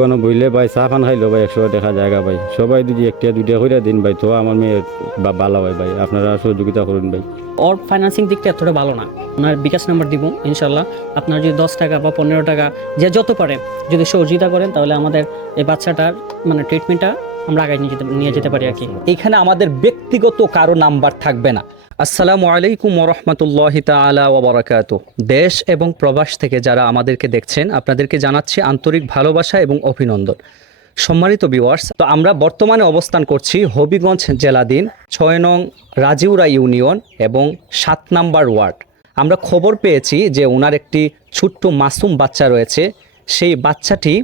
দোকানে বইলে ভাই, চা পান খাইলো ভাই, একশো দেখা জায়গা ভাই। সবাই যদি একটা, দুইটা করে দিন ভাই, তো আমার মেয়ে বা- ভালো হয় ভাই। আপনারা সহযোগিতা করুন ভাই। ওর ফাইন্যান্সিং দিকটা এতটা ভালো না। ওনার বিকাশ নাম্বার দিব, ইনশাল্লাহ। আপনার যদি দশ টাকা বা পনেরো টাকা, যে যত পারে, যদি সহযোগিতা করেন, তাহলে আমাদের এই বাচ্চাটার মানে ট্রিটমেন্টটা আমরা আগে নিয়ে যেতে নিয়ে যেতে পারি আর কি। এখানে আমাদের ব্যক্তিগত কারও নাম্বার থাকবে না। আসসালামু আলাইকুম ওরহমতুল্লাহ তালা ওবরাকাত দেশ এবং প্রবাস থেকে যারা আমাদেরকে দেখছেন, আপনাদেরকে জানাচ্ছি আন্তরিক ভালোবাসা এবং অভিনন্দন। সম্মানিত ভিউয়ার্স তো আমরা বর্তমানে অবস্থান করছি হবিগঞ্জ জেলাধীন ছয় নং রাজিউরা ইউনিয়ন এবং সাত নাম্বার ওয়ার্ড। আমরা খবর পেয়েছি যে ওনার একটি ছোট্ট মাসুম বাচ্চা রয়েছে। সেই বাচ্চাটি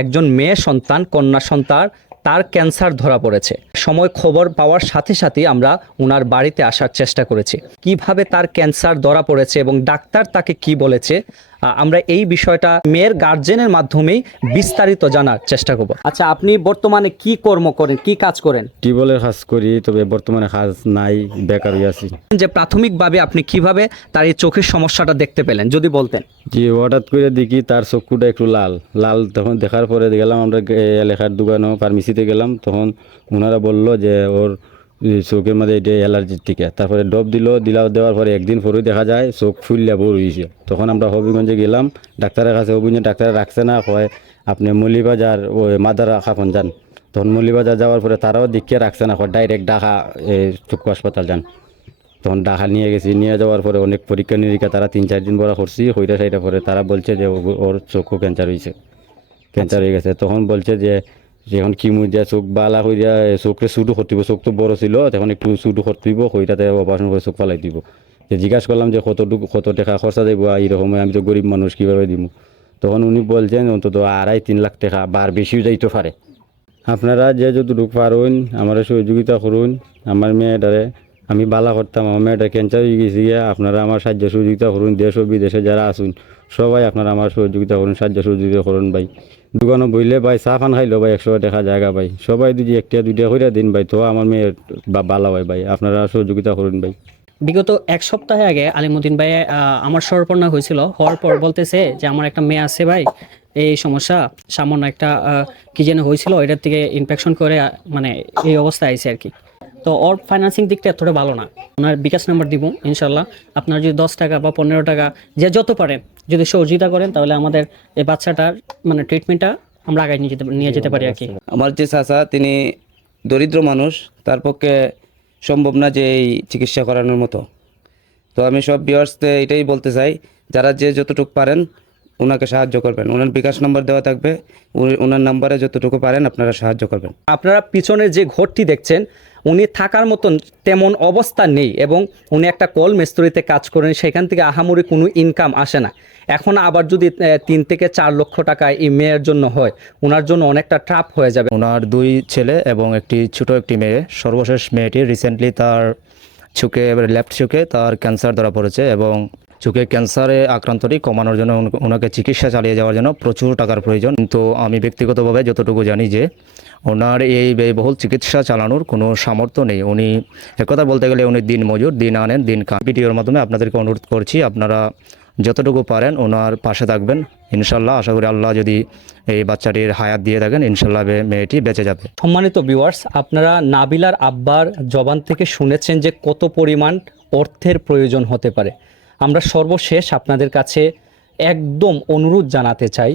একজন মেয়ে সন্তান, কন্যা সন্তান তার ক্যান্সার ধরা পড়েছে। সময় খবর পাওয়ার সাথে সাথে আমরা ওনার বাড়িতে আসার চেষ্টা করেছি। কীভাবে তার ক্যান্সার ধরা পড়েছে এবং ডাক্তার তাকে কি বলেছে আমরা এই বিষয়টা মেয়ের গার্জেনের মাধ্যমেই বিস্তারিত জানার চেষ্টা করব। আচ্ছা আপনি বর্তমানে কি কর্ম করেন কি কাজ করেন? টিউবওয়েলের কাজ করি তবে বর্তমানে কাজ নাই বেকার হয়ে আছি। যে প্রাথমিকভাবে আপনি কীভাবে তার এই চোখের সমস্যাটা দেখতে পেলেন যদি বলতেন। যে হঠাৎ করে দেখি তার চক্ষুটা একটু লাল। লাল তখন দেখার পরে গেলাম আমরা এলাকার দোকানও ফার্মেসিতে গেলাম তখন ওনারা বলল যে ওর চোখের মধ্যে এটা অ্যালার্জির টিকা। তারপরে ডব দিল দিলা দেওয়ার পরে একদিন পরে দেখা যায় চোখ ফুললে বড় হয়েছে তখন আমরা হবিগঞ্জে গেলাম, ডাক্তারের কাছে হবিগঞ্জে ডাক্তার রাখছে না, কয়, আপনি মলিবাজার ওই মাদারা খাখন যান। তখন মলিবাজার যাওয়ার পরে তারাও দেখিয়ে রাখছে না, কয়, ডাইরেক্ট ঢাকা চক্ষু হাসপাতাল যান। তখন ঢাকা নিয়ে গেছি, নিয়ে যাওয়ার পরে অনেক পরীক্ষা নিরীক্ষা, তারা তিন, চার দিন পরে করছি হইটা সাইটা পরে তারা বলছে যে ও- ওর চক্ষু ক্যান্সার হয়েছে ক্যান্সার হয়ে গেছে। তখন বলছে যে যখন কিমু দিয়া চোখ বালা দিয়া চোখে চুটু করতে চোখ তো বড় ছিল, তখন একটু চুটু করতে দিব তাতে অপারেশন করে চোখ পালাই দিব। যে জিজ্ঞাসা করলাম যে কতটুকু কত টাকা খরচা দেবো এইরকম আমি তো গরিব মানুষ কীভাবে দিব তখন উনি বলছেন অন্তত আড়াই তিন লাখ টাকা বার বেশিও যাইতে পারে আপনারা যে যতটুকু পারুন আমার সহযোগিতা করুন আমার মেয়েটারে আমি বালা করতাম, আমার মেয়েটা ক্যান্সার হয়ে গেছি গিয়া আপনারা আমার সাহায্য সহযোগিতা করুন, দেশ ও বিদেশে যারা আসুন সবাই আপনারা আমার সহযোগিতা করুন, সাহায্য সহযোগিতা করুন ভাই। দোকানে বইলে ভাই, চা পান খাইলো ভাই, একশো টাকা জায়গা ভাই। সবাই যদি একটা, দুইটা করে দিন ভাই, তো আমার মেয়ের বা ভালো হয় ভাই। আপনারা সহযোগিতা করুন ভাই। বিগত এক সপ্তাহে আগে আলিমুদ্দিন ভাই আমার সরপর্ণা হয়েছিল। হওয়ার পর বলতেছে যে, আমার একটা মেয়ে আছে ভাই, এই সমস্যা, সামান্য একটা কি যেন হয়েছিল, এটার থেকে ইনফেকশন করে মানে এই অবস্থায় আইছে আর কি তো ওর ফাইন্যান্সিং দিকটা এতটা ভালো না। ওনার বিকাশ নাম্বার দিব ইনশাল্লাহ। আপনার যদি দশ টাকা বা পনেরো টাকা যে যত পারে যদি সহযোগিতা করেন তাহলে আমাদের এই বাচ্চাটার মানে ট্রিটমেন্টটা আমরা আগে নিয়ে যেতে নিয়ে যেতে পারি আর কি। আমার যে চাচা তিনি দরিদ্র মানুষ তার পক্ষে সম্ভব না যে এই চিকিৎসা করানোর মতো। তো আমি সব বিয়ার্সতে এটাই বলতে চাই যারা যে যতটুকু পারেন ওনাকে সাহায্য করবেন। ওনার বিকাশ নম্বর দেওয়া থাকবে উনি- ওনার নাম্বারে যতটুকু পারেন আপনারা সাহায্য করবেন। আপনারা পিছনে যে ঘরটি দেখছেন উনি থাকার মতন তেমন অবস্থা নেই এবং উনি একটা কল মিস্ত্রিতে কাজ করেন, সেখান থেকে আহামরি কোনো ইনকাম আসে না। এখন আবার যদি তিন থেকে চার লক্ষ টাকা এই মেয়ের জন্য হয় ওনার জন্য অনেকটা ট্রাপ হয়ে যাবে। ওনার দুই ছেলে এবং একটি ছোট একটি মেয়ে, সর্বশেষ মেয়েটি রিসেন্টলি তার চোখে, এবার লেফট চোখে তার ক্যান্সার ধরা পড়েছে এবং চোখে ক্যান্সারে আক্রান্তটি কমানোর জন্য ওনাকে চিকিৎসা চালিয়ে যাওয়ার জন্য প্রচুর টাকার প্রয়োজন। তো আমি ব্যক্তিগতভাবে যতটুকু জানি যে ওনার এই ব্যয়বহুল চিকিৎসা চালানোর কোনো সামর্থ্য নেই। উনি একথা বলতে গেলে উনি দিন মজুর, দিন আনেন, দিন খান। ভিডিওর মাধ্যমে আপনাদেরকে অনুরোধ করছি, আপনারা যতটুকু পারেন ওনার পাশে থাকবেন। ইনশাল্লাহ, আশা করি আল্লাহ যদি এই বাচ্চাটির হায়াত দিয়ে থাকেন, ইনশাল্লাহ মেয়েটি বেঁচে যাবে। সম্মানিত ভিউয়ার্স, আপনারা নাবিলার আব্বার জবান থেকে শুনেছেন যে কত পরিমাণ অর্থের প্রয়োজন হতে পারে। আমরা সর্বশেষ আপনাদের কাছে একদম অনুরোধ জানাতে চাই,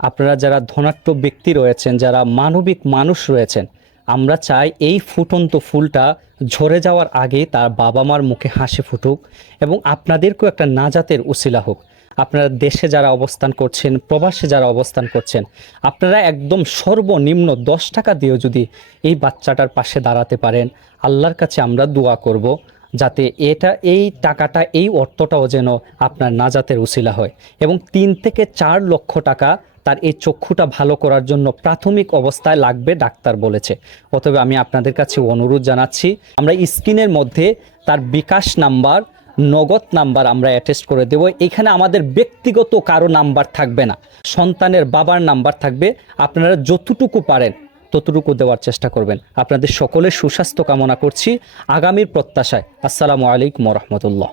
আপনারা যারা ধনাঢ্য ব্যক্তি রয়েছেন, যারা মানবিক মানুষ রয়েছেন, আমরা চাই এই ফুটন্ত ফুলটা ঝরে যাওয়ার আগে তার বাবা মার মুখে হাসি ফুটুক এবং আপনাদেরকেও একটা নাজাতের উসিলা হোক। আপনারা দেশে যারা অবস্থান করছেন, প্রবাসে যারা অবস্থান করছেন, আপনারা একদম সর্বনিম্ন দশ টাকা দিয়েও যদি এই বাচ্চাটার পাশে দাঁড়াতে পারেন, আল্লাহর কাছে আমরা দোয়া করব। যাতে এটা, এই টাকাটা, এই অর্থটাও যেন আপনার নাজাতের উসিলা হয়। এবং তিন থেকে চার লক্ষ টাকা তার এই চক্ষুটা ভালো করার জন্য প্রাথমিক অবস্থায় লাগবে, ডাক্তার বলেছে। অতএব আমি আপনাদের কাছে অনুরোধ জানাচ্ছি, আমরা স্ক্রিনের মধ্যে তার বিকাশ নাম্বার, নগদ নাম্বার আমরা অ্যাটেস্ট করে দেব। এখানে আমাদের ব্যক্তিগত কারও নাম্বার থাকবে না, সন্তানের বাবার নাম্বার থাকবে। আপনারা যতটুকু পারেন ততটুকু দেওয়ার চেষ্টা করবেন। আপনাদের সকলের সুস্বাস্থ্য কামনা করছি। আগামীর প্রত্যাশায় আসসালামু আলাইকুম রহমতুল্লাহ।